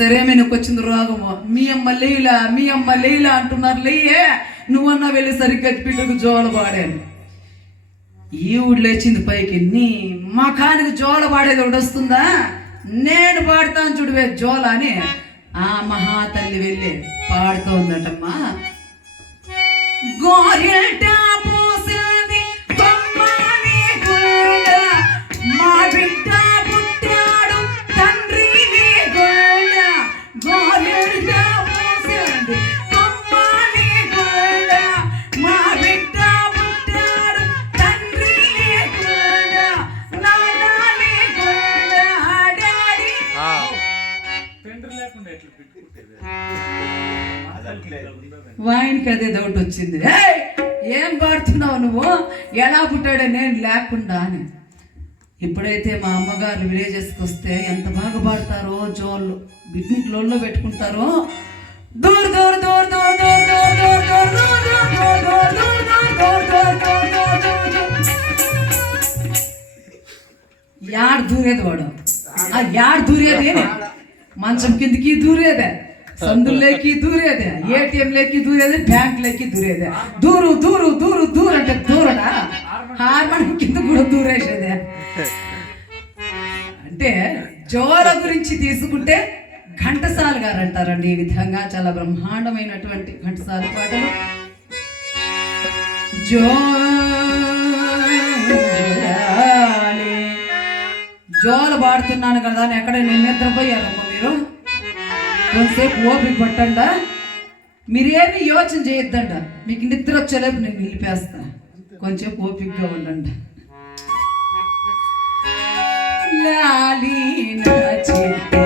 సరేమేనకు వచ్చింది రోగము. మీ అమ్మ లేలా అంటున్నారు. లేయే నువ్వన్నా వెళ్ళి సరిగ్గా బిడ్డకు జోల పాడాను. ఈ ఊళ్ళో లేచింది పైకి. నీ మఖానికి జోల పాడేది ఒకటి వస్తుందా? నేను పాడతాను చూడువే జోల అని ఆ మహాతల్లి వెళ్ళి పాడుతూ ఉందటమ్మా. గోరెట పోసింది కొమ్మని గుండ, మా బిడ్డ పుట్టాడు తండ్రి గుండ. గోరెట పోసింది కొమ్మని గుండ, మా బిడ్డ పుట్టాడు తండ్రి గుండ. నాని గుండ డాడీ వాయినికి అదే డౌట్ వచ్చింది. ఏం పాడుతున్నావు నువ్వు? ఎలా పుట్టాడే నేను లేకుండా అని. ఇప్పుడైతే మా అమ్మగారు విలేజెస్కి వస్తే ఎంత బాగా పాడతారో జోళ్ళు, బిడ్నిట్లో పెట్టుకుంటారో. దూర్ దూర్ దూర్ దూర్ దూర్ దూర్ దూర్ దూర్ దూర్ దూర్ దూర్ దూర్ దూర్ దూర్ దూర్ దూర్. యాడ్ దూరేది వాడు. ఆ యాడ్ దూరేది మంచం కిందకి దూరేదే, సందుల్లోకి దూరేదే, ఏటీఎంలోకి దూరేదే, బ్యాంకులోకి దూరేదే. దూరు దూరు దూరు దూరు అంటే దూరడా? హార్మోనియం కింద కూడా దూరేసేదే. అంటే జోల గురించి తీసుకుంటే ఘంటసాల గారు అంటారండి ఈ విధంగా. చాలా బ్రహ్మాండమైనటువంటి ఘంటసాల పాటలు. జోల పాడుతున్నాను కదా అని ఎక్కడ నేను నిద్రపోయారమ్మా మీరు? కొంతసేపు ఓపిక పట్టండా. మీరేమి యోచన చేయొద్దండ. మీకు నిద్ర వచ్చేలేపు నేను నిలిపేస్తా. కొంచెం ఓపికగా ఉండండి. లాలి నా చిట్టి